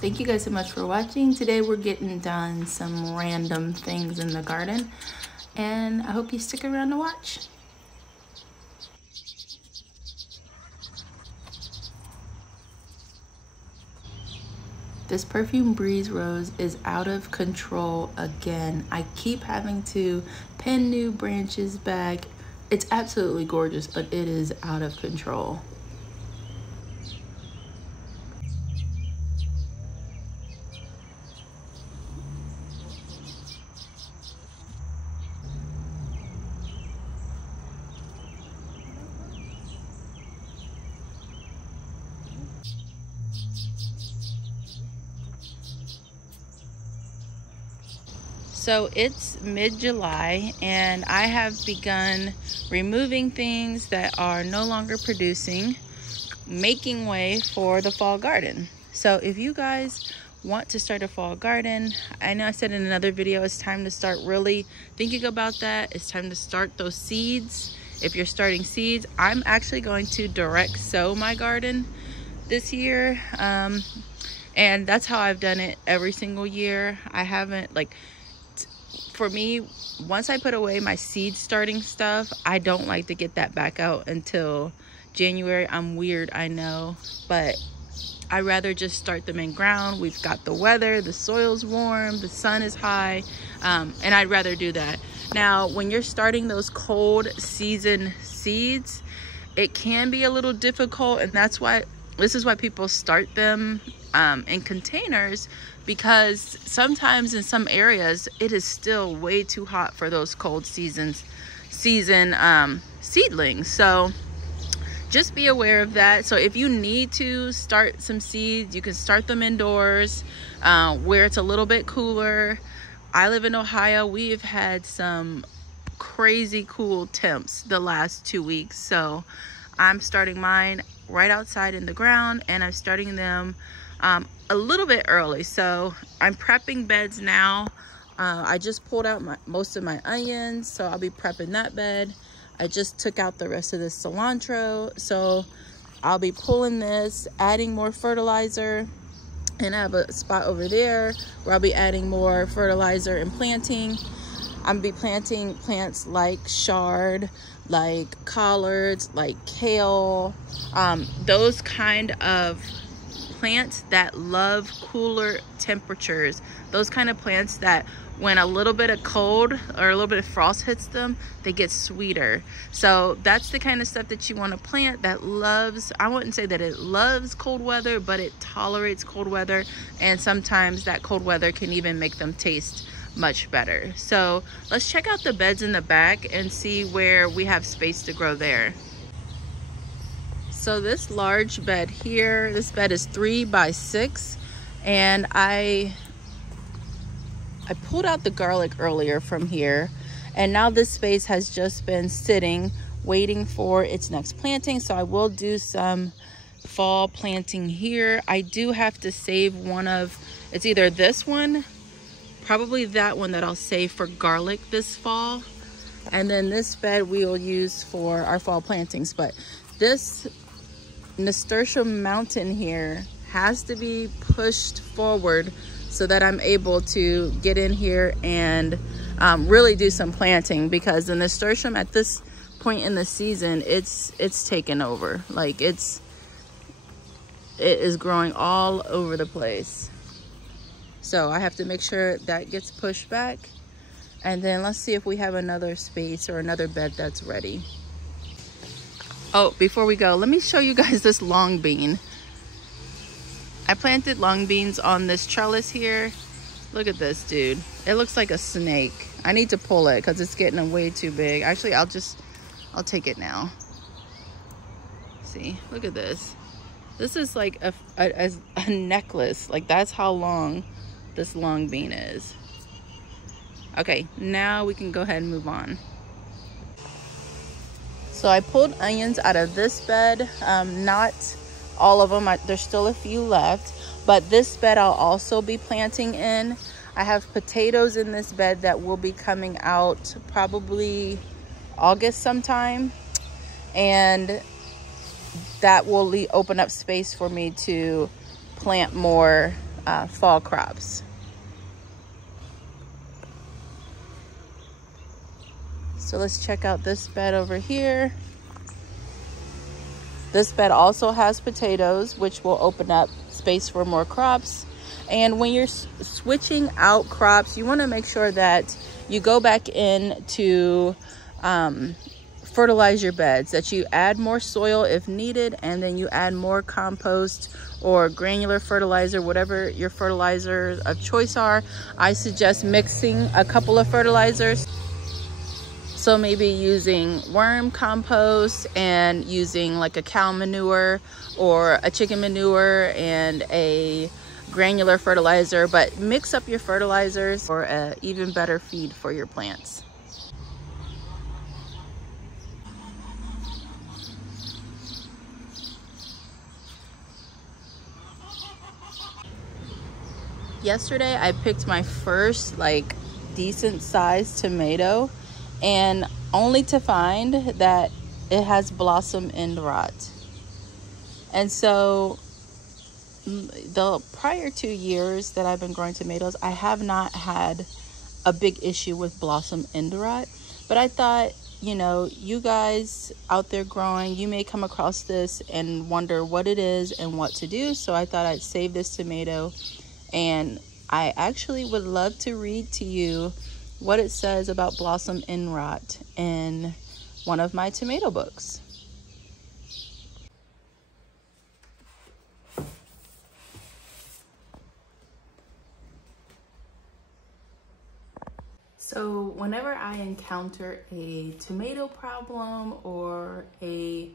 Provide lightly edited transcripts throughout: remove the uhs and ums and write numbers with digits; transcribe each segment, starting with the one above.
Thank you guys so much for watching. Today we're getting done some random things in the garden, and I hope you stick around to watch. This perfume breeze rose is out of control again. I keep having to pin new branches back. It's absolutely gorgeous, but it is out of control. So it's mid-July and I have begun removing things that are no longer producing, making way for the fall garden. So if you guys want to start a fall garden, I know I said in another video, it's time to start really thinking about that. It's time to start those seeds. If you're starting seeds, I'm actually going to direct sow my garden this year. And that's how I've done it every single year. I haven't, like, for me, once I put away my seed starting stuff, I don't like to get that back out until January. I'm weird, I know, but I rather just start them in ground. We've got the weather, the soil's warm, the sun is high, and I'd rather do that. Now, when you're starting those cold season seeds, it can be a little difficult, and this is why people start them in containers, because sometimes in some areas it is still way too hot for those cold seedlings. So just be aware of that. So if you need to start some seeds, you can start them indoors where it's a little bit cooler. I live in Ohio. We have had some crazy cool temps the last 2 weeks, so I'm starting mine right outside in the ground, and I'm starting them a little bit early. So I'm prepping beds now. I just pulled out most of my onions, so I'll be prepping that bed. I just took out the rest of this cilantro, so I'll be pulling this, adding more fertilizer, and I have a spot over there where I'll be adding more fertilizer and planting. I'm gonna be planting plants like chard, like collards, like kale, those kind of plants that love cooler temperatures. Those kind of plants that when a little bit of cold or a little bit of frost hits them, they get sweeter. So that's the kind of stuff that you want to plant that loves, I wouldn't say that it loves cold weather, but it tolerates cold weather, and sometimes that cold weather can even make them taste much better. So let's check out the beds in the back and see where we have space to grow there. So this large bed here, this bed is 3 by 6, and I pulled out the garlic earlier from here, and now this space has just been sitting waiting for its next planting. So I will do some fall planting here. I do have to save one of, it's either this one, probably that one that I'll save for garlic this fall, and then this bed we will use for our fall plantings. But this nasturtium mountain here has to be pushed forward so that I'm able to get in here and really do some planting, because the nasturtium at this point in the season, it's taken over. Like it is growing all over the place. So I have to make sure that gets pushed back, and then let's see if we have another space or another bed that's ready. Oh, before we go, let me show you guys this long bean. I planted long beans on this trellis here. Look at this, dude. It looks like a snake. I need to pull it because it's getting way too big. Actually, I'll take it now. See, look at this. This is like a necklace. Like, that's how long this long bean is. Okay, now we can go ahead and move on. So I pulled onions out of this bed, not all of them. There's still a few left, but this bed I'll also be planting in. I have potatoes in this bed that will be coming out probably August sometime, and that will open up space for me to plant more fall crops. So let's check out this bed over here. This bed also has potatoes, which will open up space for more crops. And when you're switching out crops, you want to make sure that you go back in to fertilize your beds, that you add more soil if needed, and then you add more compost or granular fertilizer, whatever your fertilizers of choice are. I suggest mixing a couple of fertilizers. So maybe using worm compost and using like a cow manure or a chicken manure and a granular fertilizer, but mix up your fertilizers for an even better feed for your plants. Yesterday I picked my first like decent sized tomato, and only to find that it has blossom end rot. And so the prior 2 years that I've been growing tomatoes, I have not had a big issue with blossom end rot. But I thought, you know, you guys out there growing, you may come across this and wonder what it is and what to do. So I thought I'd save this tomato, and I actually would love to read to you what it says about blossom end rot in one of my tomato books. So whenever I encounter a tomato problem or a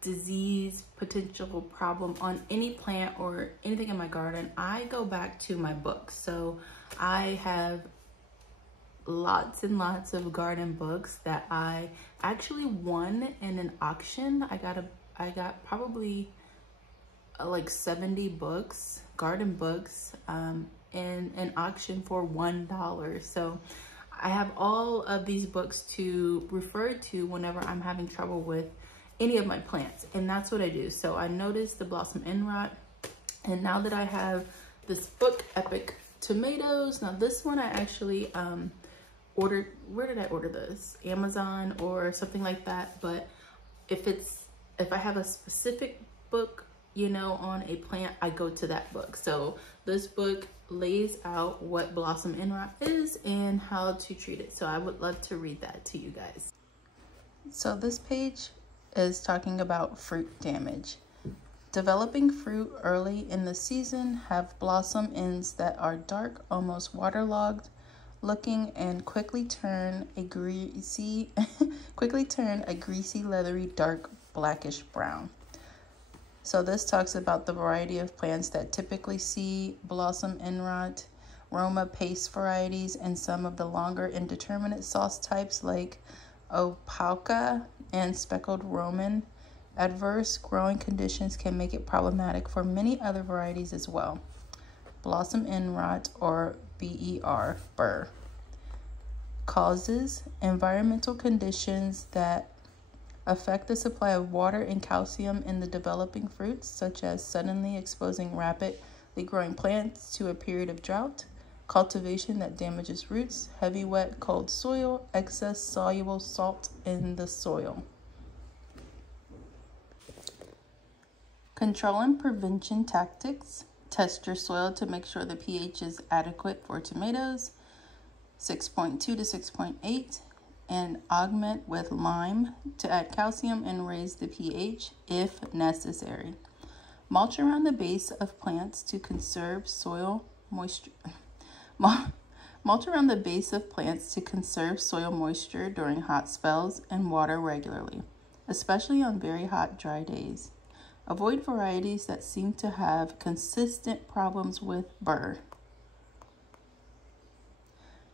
disease potential problem on any plant or anything in my garden, I go back to my books. So I have lots and lots of garden books that I actually won in an auction. I got probably like 70 books, garden books, in an auction for $1. So I have all of these books to refer to whenever I'm having trouble with any of my plants, and that's what I do. So I noticed the blossom end rot, and now that I have this book, Epic Tomatoes, now this one I actually ordered. Where did I order this? Amazon or something like that. But if I have a specific book, you know, on a plant, I go to that book. So this book lays out what blossom end rot is and how to treat it. So I would love to read that to you guys. So this page is talking about fruit damage. Developing fruit early in the season have blossom ends that are dark, almost waterlogged looking, and quickly turn a greasy, leathery, dark, blackish brown. So this talks about the variety of plants that typically see blossom end rot, Roma paste varieties, and some of the longer indeterminate sauce types like Opauca and speckled Roman. Adverse growing conditions can make it problematic for many other varieties as well. Blossom end rot, or BER, burr. Causes: environmental conditions that affect the supply of water and calcium in the developing fruits, such as suddenly exposing rapidly growing plants to a period of drought, cultivation that damages roots, heavy, wet, cold soil, excess soluble salt in the soil. Control and prevention tactics: test your soil to make sure the pH is adequate for tomatoes, 6.2 to 6.8, and augment with lime to add calcium and raise the pH if necessary. Mulch around the base of plants to conserve soil moisture. Mulch around the base of plants to conserve soil moisture during hot spells, and water regularly, especially on very hot, dry days. Avoid varieties that seem to have consistent problems with burr.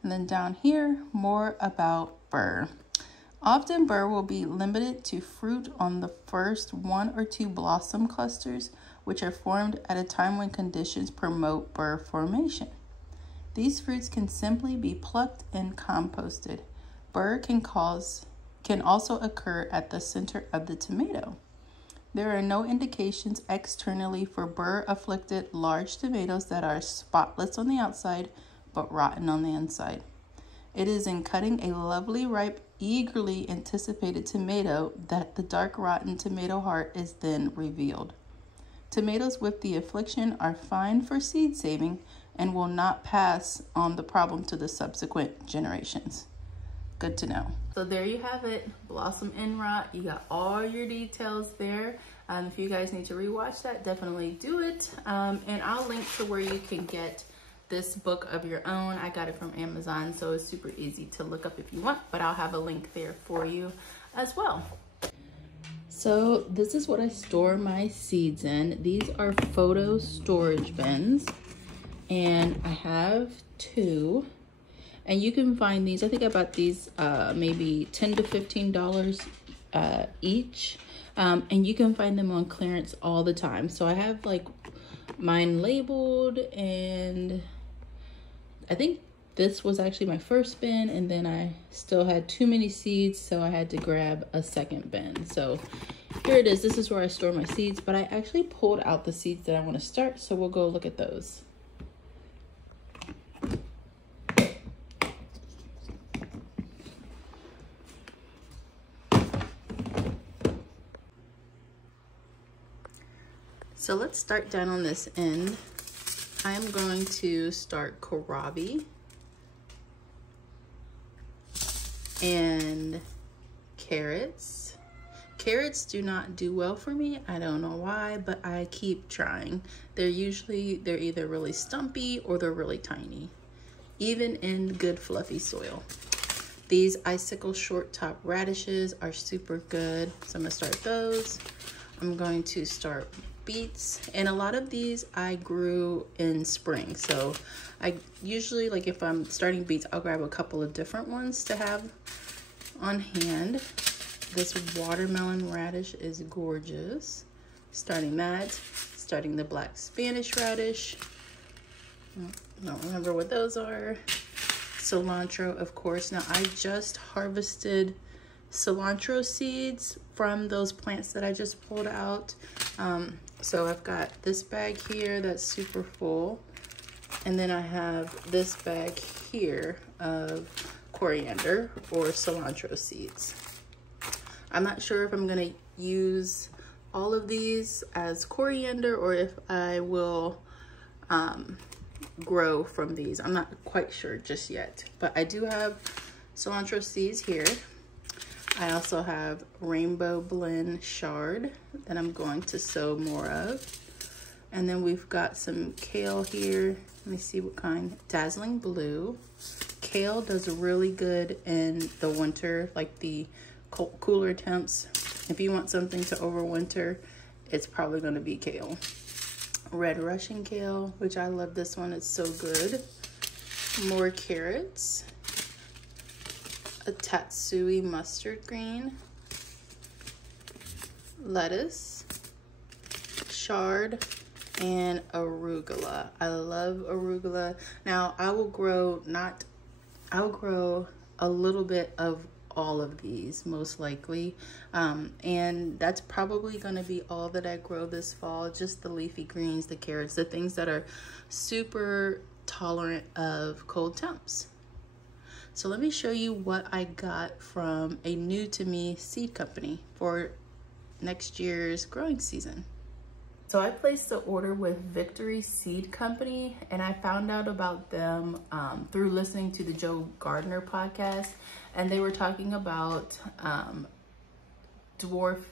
And then down here, more about burr. Often burr will be limited to fruit on the first 1 or 2 blossom clusters, which are formed at a time when conditions promote burr formation. These fruits can simply be plucked and composted. Burr can also occur at the center of the tomato. There are no indications externally for burr-afflicted large tomatoes that are spotless on the outside but rotten on the inside. It is in cutting a lovely, ripe, eagerly anticipated tomato that the dark, rotten tomato heart is then revealed. Tomatoes with the affliction are fine for seed saving and will not pass on the problem to the subsequent generations. Good to know. So there you have it, blossom end rot. You got all your details there. If you guys need to rewatch that, definitely do it. And I'll link to where you can get this book of your own. I got it from Amazon, so it's super easy to look up if you want, but I'll have a link there for you as well. So this is what I store my seeds in. These are photo storage bins, and I have 2. And you can find these, I think I bought these maybe $10 to $15 each. And you can find them on clearance all the time. So I have like mine labeled, and I think this was actually my first bin, and then I still had too many seeds, so I had to grab a second bin. So here it is. This is where I store my seeds, but I actually pulled out the seeds that I want to start, so we'll go look at those. So let's start down on this end. I am going to start kohlrabi and carrots. Carrots do not do well for me. I don't know why, but I keep trying. They're either really stumpy or they're really tiny, even in good fluffy soil. These icicle short top radishes are super good, so I'm gonna start those. I'm going to start beets, and a lot of these I grew in spring, so I usually, like if I'm starting beets, I'll grab a couple of different ones to have on hand. This watermelon radish is gorgeous. Starting that, starting the black Spanish radish. I don't remember what those are. Cilantro, of course. Now I just harvested cilantro seeds from those plants that I just pulled out. So I've got this bag here that's super full, and then I have this bag here of coriander or cilantro seeds. I'm not sure if I'm gonna use all of these as coriander or if I will grow from these. I'm not quite sure just yet, but I do have cilantro seeds here. I also have rainbow blend chard that I'm going to sow more of. And then we've got some kale here. Let me see what kind. Dazzling blue. Kale does really good in the winter, like the cooler temps. If you want something to overwinter, it's probably going to be kale. Red Russian kale, which I love this one. It's so good. More carrots. A tatsui mustard green, lettuce, chard, and arugula. I love arugula. Now I will grow a little bit of all of these most likely, and that's probably going to be all that I grow this fall. Just the leafy greens, the carrots, the things that are super tolerant of cold temps. So let me show you what I got from a new to me seed company for next year's growing season. So I placed the order with Victory Seed Company, and I found out about them through listening to the Vego Garden podcast, and they were talking about dwarf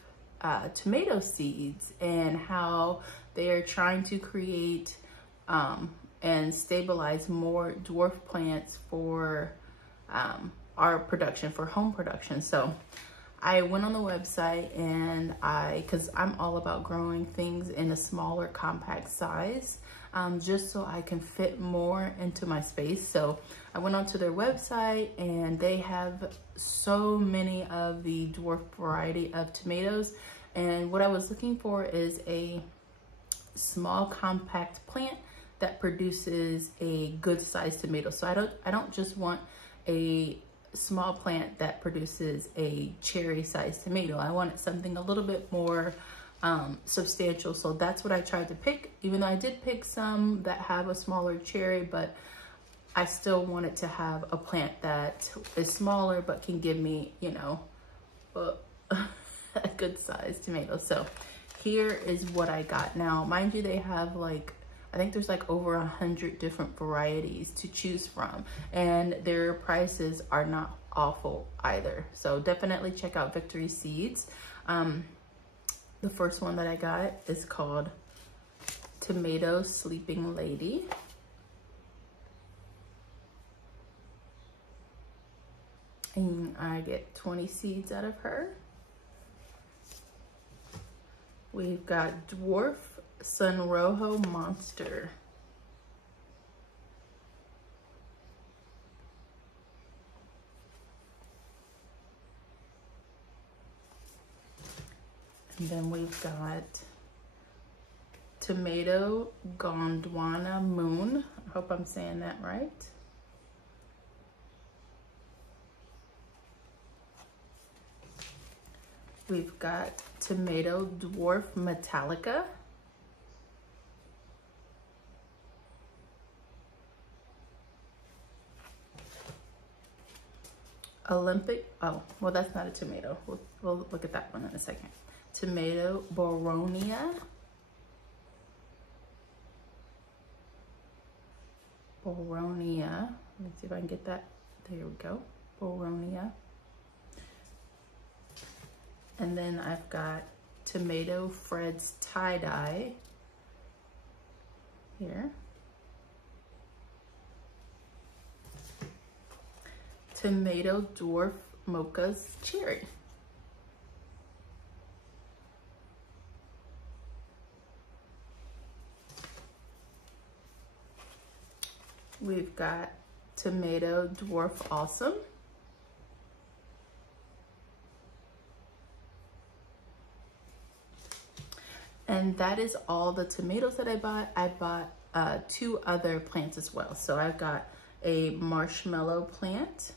tomato seeds and how they are trying to create and stabilize more dwarf plants for our production, for home production. So I went on the website, and because I'm all about growing things in a smaller compact size, just so I can fit more into my space. So I went onto their website, and they have so many of the dwarf variety of tomatoes. And what I was looking for is a small compact plant that produces a good sized tomato. So I don't just want a small plant that produces a cherry sized tomato. I wanted something a little bit more substantial. So that's what I tried to pick, even though I did pick some that have a smaller cherry, but I still wanted to have a plant that is smaller but can give me, you know, a good sized tomato. So here is what I got. Now, mind you, they have like, I think there's like over 100 different varieties to choose from, and their prices are not awful either. So definitely check out Victory Seeds. The first one that I got is called Tomato Sleeping Lady. And I get 20 seeds out of her. We've got Dwarf Sunrojo Monster. And then we've got Tomato Gondwana Moon. I hope I'm saying that right. We've got Tomato Dwarf Metallica. Olympic, oh, well, that's not a tomato. We'll look at that one in a second. Tomato Boronia. Boronia. Let me see if I can get that. There we go. Boronia. And then I've got Tomato Fred's Tie-Dye here. Tomato Dwarf Mocha's Cherry. We've got Tomato Dwarf Awesome. And that is all the tomatoes that I bought. I bought 2 other plants as well. So I've got a marshmallow plant.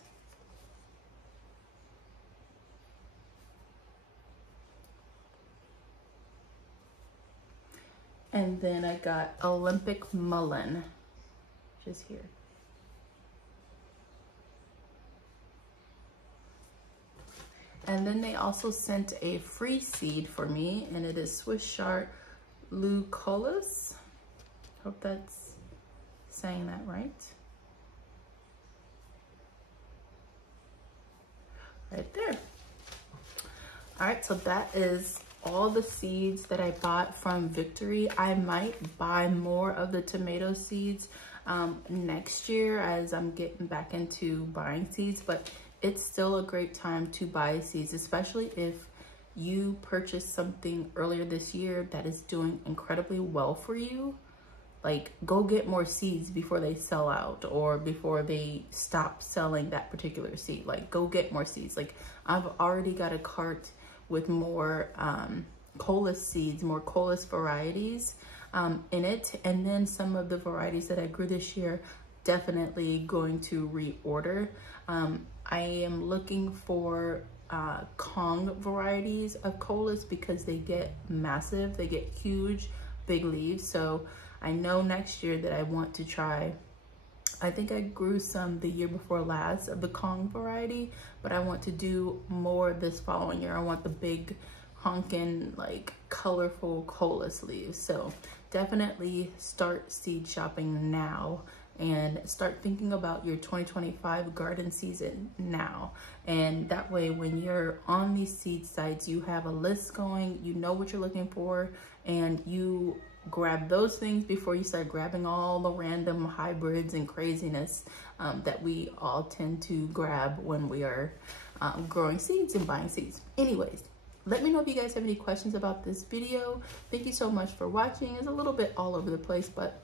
And then I got Olympic Mullen, which is here. And then they also sent a free seed for me, and it is Swiss Chard Lucullus. Hope that's saying that right. Right there. All right, so that is all the seeds that I bought from Victory. I might buy more of the tomato seeds next year as I'm getting back into buying seeds, but it's still a great time to buy seeds, especially if you purchased something earlier this year that is doing incredibly well for you. Like, go get more seeds before they sell out or before they stop selling that particular seed. Like, go get more seeds. Like, I've already got a cart with more colas seeds, more colas varieties in it. And then some of the varieties that I grew this year, definitely going to reorder. I am looking for Kong varieties of colas because they get massive, they get huge, big leaves. So I know next year that I want to try, I think I grew some the year before last of the Kong variety, but I want to do more this following year. I want the big honkin', like colorful colas leaves. So definitely start seed shopping now and start thinking about your 2025 garden season now. And that way, when you're on these seed sites, you have a list going, you know what you're looking for, and you grab those things before you start grabbing all the random hybrids and craziness that we all tend to grab when we are growing seeds and buying seeds. Anyways, let me know if you guys have any questions about this video. Thank you so much for watching. It's a little bit all over the place, but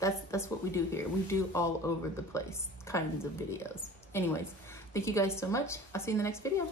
that's what we do here. We do all over the place kinds of videos. Anyways, thank you guys so much. I'll see you in the next video.